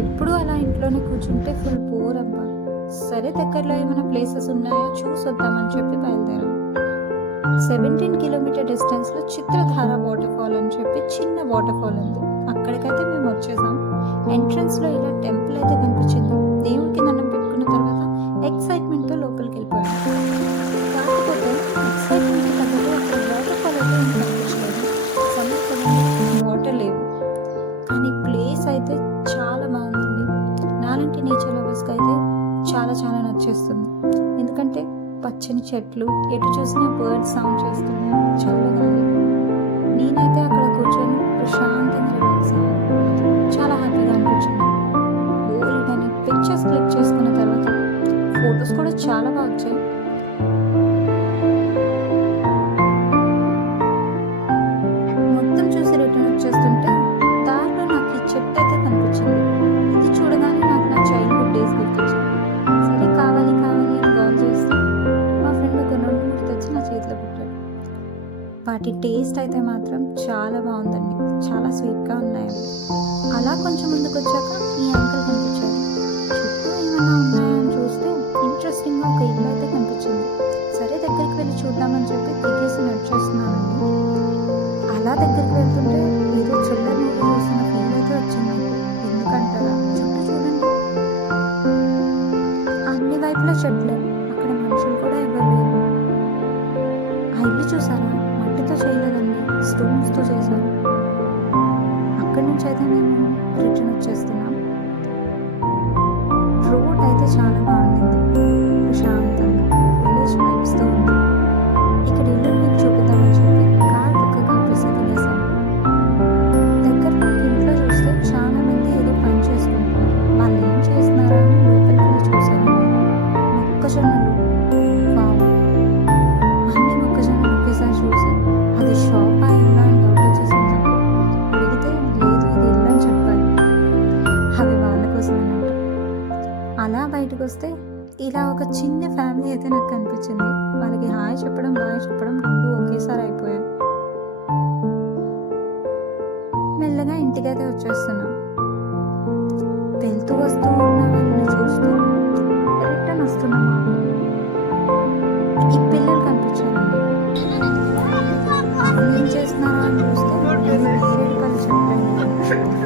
ఎప్పుడూ అలా ఇంట్లోనే కూర్చుంటే ఫుల్ బోర్ అబ్బా. సరే దగ్గరలో ఏమైనా ప్లేసెస్ ఉన్నాయో చూసొద్దామని చెప్పి బయలుదేరాం. 17 కిలోమీటర్ డిస్టెన్స్లో చిత్రధార వాటర్ ఫాల్ అని చెప్పి చిన్న వాటర్ ఫాల్ ఉంది. అక్కడికైతే మేము వచ్చేసాం. ఎంట్రన్స్లో ఇలా టెంపుల్ అయితే కనిపించింది. దేవుడికి దండం పెట్టుకున్న తర్వాత ఎక్సైట్మెంట్తో లోపలికి వెళ్ళిపోయాం. కాకపోతే ఎక్సైట్మెంట్ తగ్గట్టు అక్కడ వాటర్ ఫాల్ అయితే ఏం కనిపించలేదు. సమ్మర్ కదా, వాటర్ లేవు. కానీ ప్లేస్ అయితే చాలా బాగుందండి. నాలాంటి నేచర్ లవర్స్కి అయితే చాలా చాలా నచ్చేస్తుంది. ఎందుకంటే పచ్చని చెట్లు, ఎటు చూసినా బర్డ్స్ సౌండ్ చేస్తున్నాయి, చల్లగాలి. నేనైతే అక్కడ కూర్చొని ప్రశాంతంగా రిలాక్స్ అయ్యాను. చాలా హ్యాపీగా అనిపించింది. ఓల్డని పిక్చర్స్ క్లిక్ చేసుకున్న తర్వాత ఫొటోస్ కూడా చాలా బాగా వచ్చాయి. మొత్తం చూసి రిటర్న్ వచ్చేస్తుంటే దారిలో నాకు ఈ చెట్టు అయితే కనిపించింది. ఇది చూడగానే నాకు నా చైల్డ్హుడ్ డేస్ గుర్తొచ్చాయి. సరే కావాలి కావాలి అని కాల్ చేస్తే మా ఫ్రెండ్ ఒక 2-3 తెచ్చి నా చేతిలో పెట్టాడు. వాటి టేస్ట్ అయితే మాత్రం చాలా బాగుందండి. చాలా స్వీట్గా ఉన్నాయి. అలా కొంచెం ముందుకు వచ్చాక ఈ అంకుల్ కనిపించారు. చుట్టూ ఏమైనా ఉన్నాయా అని చూస్తే ఇంట్రెస్టింగ్గా ఒక ఇల్లు అయితే కనిపించింది. సరే దగ్గరికి వెళ్ళి చూద్దామని చెప్పి దిగేసి నడిచేస్తున్నానండి. అలా దగ్గరికి వెళ్తుంటే ఏదో చల్లని ఊరు చూసిన ఫీల్ అయితే వచ్చింది నాకు. ఎందుకంటారా, చుట్టూ చూడండి, అన్ని వైపులా చెట్లే. అక్కడ మనుషులు కూడా ఎవరు లేరు. ఆ ఇల్లు చూసారా, మట్టితో చేయలేదండి, స్టోన్స్తో చేశారు. అక్కడి నుంచి అయితే మేము రిటర్న్ వచ్చేస్తున్నాం. రోడ్ అయితే చాలా బాగుంటుంది, ప్రశాంతంగా విలేజ్ వైబ్స్తో ఉంది. ఇక్కడ ఇల్లు మీకు చూపిద్దామని చెప్పి కార్ పక్కకు ఆపేసి తినేసాం. దగ్గరలో ఒక ఇంట్లో చూస్తే చాలా మంది ఏదో పని చేసుకుంటున్నారు. వాళ్ళు ఏం చేస్తున్నారా అని లోపలికి వెళ్ళి చూశానండి. మొక్కజొన్నలు, వావ్, అన్ని మొక్కజొన్నలు ఒకేసారి చూసి అది షాపా ఇల్లా అని డౌట్ వచ్చేసింది నాకు. అడిగితే లేదు ఇది ఇల్లు అని చెప్పారు. అవి వాళ్ళ కోసమేనంట. అలా బయటకు వస్తే ఇలా ఒక చిన్న ఫ్యామిలీ అయితే నాకు కనిపించింది. వాళ్ళకి హాయ్ చెప్పడం బాయ్ చెప్పడం రెండు ఒకేసారి అయిపోయాయి. మెల్లగా ఇంటికైతే వచ్చేస్తున్నాం. వెళ్తూ వస్తూ ఉన్న వాళ్ళని చూస్తూ రిటర్న్ వస్తున్నాం. ఈ పిల్లలు కనిపించారండి. ఏం చేస్తున్నారా అని చూస్తే నేరేడు పళ్ళు చెప్పండి.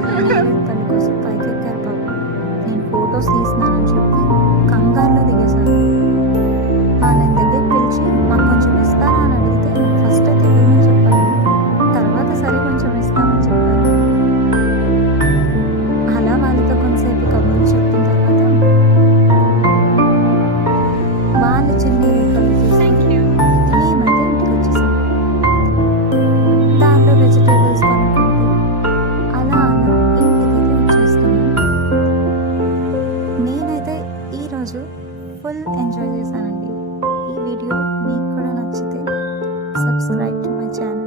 నేరేడు పళ్ళు కోసం పైకి ఎక్కారు బాబు. నేను ఫొటోస్ తీస్తున్నానని చెప్పి కంగారులో దిగేశారు. వాళ్ళని దగ్గరికి పిలిచి మాకు కొంచెం ఇస్తారా అని అడిగితే ఫస్ట్ అయితే ఇవ్వమని చెప్పారు. తర్వాత సరే కొంచెం ఇస్తామని చెప్పారు. అలా వాళ్ళతో కొంతసేపు కబుర్లు చెప్పిన తర్వాత వాళ్ళు చిన్న పళ్ళు తీసుకొని మేమైతే ఇంటికి వచ్చేసాం. దాంట్లో వెజిటేబుల్స్ కొనుక్కుంటూ అలా అలా ఇంటికైతే వచ్చేస్తున్నాం. నేనైతే ఈరోజు ఫుల్ ఎంజాయ్ చేశానండి. ఈ వీడియో మీకు కూడా నచ్చితే సబ్స్క్రైబ్ టు మై ఛానల్.